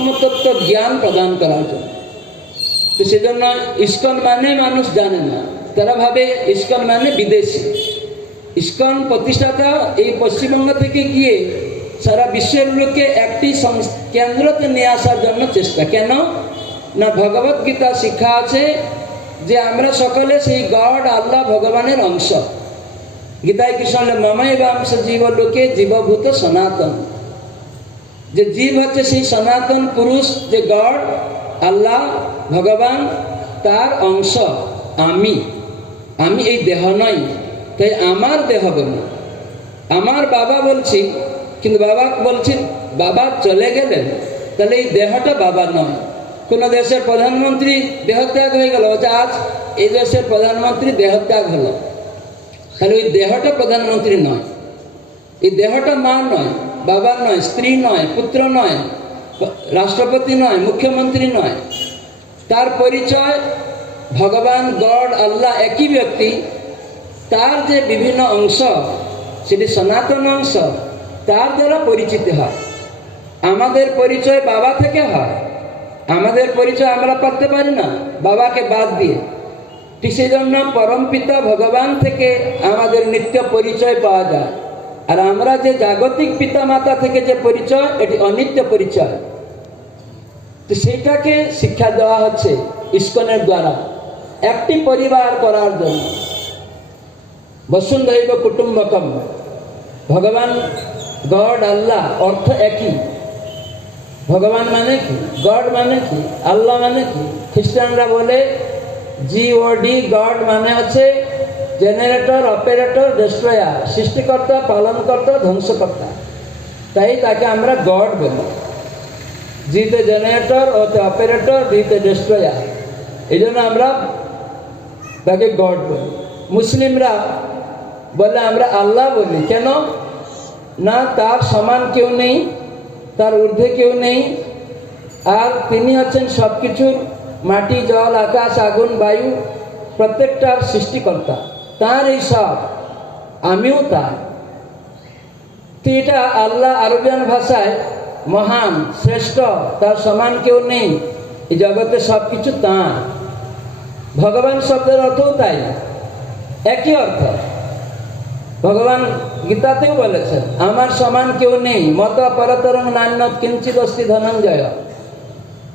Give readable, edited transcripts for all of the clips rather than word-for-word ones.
আত্মতত্ত্ব জ্ঞান প্রদান করার জন্য। তো সেজন্য ইস্কন মানে মানুষ জানে না, তারা ভাবে ইস্কন মানে বিদেশি। ইস্কন প্রতিষ্ঠাতা এই পশ্চিমবঙ্গ থেকে গিয়ে সারা বিশ্বের লোককে একটি কেন্দ্রতে নিয়ে আসার জন্য চেষ্টা। কেন না, ভগবত গীতা শিক্ষা আছে যে আমরা সকলে সেই গড আল্লাহ ভগবানের অংশ। গীতায় কৃষ্ণ মমাইবাংশ জীব লোকে জীবভূত সনাতন, যে জীব হচ্ছে সেই সনাতন পুরুষ, যে গড আল্লাহ ভগবান তার অংশ। আমি এই দেহ নই, তাই আমার দেহ বলি। আমার বাবা বলছি, কিন্তু বাবা বলছি বাবা চলে গেলেন, তাহলে এই দেহটা বাবা নয়। কোন দেশের প্রধানমন্ত্রী দেহত্যাগ হয়ে গেল, আজ এই দেশের প্রধানমন্ত্রী দেহত্যাগ হলো, তাহলে ওই দেহটা প্রধানমন্ত্রী নয়, এই দেহটা মা নয়, বাবা নয়, স্ত্রী নয়, পুত্র নয়, রাষ্ট্রপতি নয়, মুখ্যমন্ত্রী নয়। তার পরিচয় ভগবান গড আল্লাহ একই ব্যক্তি, তার যে বিভিন্ন অংশ সেটি সনাতন অংশ, তার দ্বারা পরিচিত হয়। আমাদের পরিচয় বাবা থেকে হয়, আমাদের পরিচয় আমরা করতে পারি না বাবাকে বাদ দিয়ে। ঠিক সেই জন্য পরম পিতা ভগবান থেকে আমাদের নিত্য পরিচয় পাওয়া যায়। আর আমরা যে জাগতিক পিতা মাতা থেকে যে পরিচয়, এটি অনিত্য পরিচয়। তো সেইটাকে শিক্ষা দেওয়া হচ্ছে ইস্কনের দ্বারা, একটি পরিবার করার জন্য। বসুন্ধৈব কুটুম্বকম, ভগবান গড আল্লাহ অর্থ একই। ভগবান মানে কি, গড মানে কি, আল্লাহ মানে কি? খ্রিস্টানরা বলে GOD, গড মানে হচ্ছে জেনারেটর, অপারেটর, ডেস্ট্রয়ার, সৃষ্টিকর্তা, পালনকর্তা, ধ্বংসকর্তা। তাই তাকে আমরা গড বলি। জিতে জেনারেটর, ওতে অপারেটর, বিতে ডেস্ট্রয়ার, এই জন্য আমরা তাকে গড বলি। মুসলিমরা বলে আমরা আল্লাহ বলি। কেন না, তার সমান কেউ নেই, তার ঊর্ধ্বে কেউ নেই, আর তিনি হচ্ছেন সব কিছুর, মাটি, জল, আকাশ, আগুন, বায়ু, প্রত্যেকটার সৃষ্টিকর্তা। তার এই সব, আমিও তার। তো এটা আল্লাহ আরবিয়ান ভাষায় মহান, শ্রেষ্ঠ, তার সমান কেউ নেই, এই জগতে সব কিছু তাঁর। ভগবান শব্দের অর্থও তাই, একই অর্থ। ভগবান গীতাতেও বলেছেন আমার সমান কেউ নেই, মত পরতরং নান্যৎ কিঞ্চিৎ অস্তি ধনঞ্জয়।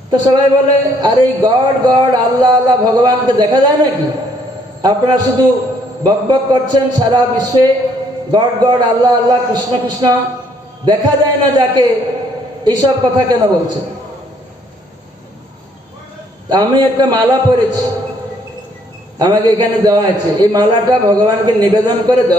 তো সবাই বলে আরে এই গড গড আল্লাহ আল্লাহ ভগবানকে দেখা যায় নাকি? আপনারা শুধু বক বক করছেন সারা বিশ্বে গড গড আল্লাহ আল্লাহ কৃষ্ণ কৃষ্ণ, দেখা যায় না যাকে, এইসব কথা কেন বলছেন? আমি একটা মালা পরেছি, আমাকে এখানে দেওয়া আছে, এই মালাটা ভগবানকে নিবেদন করে দেওয়া।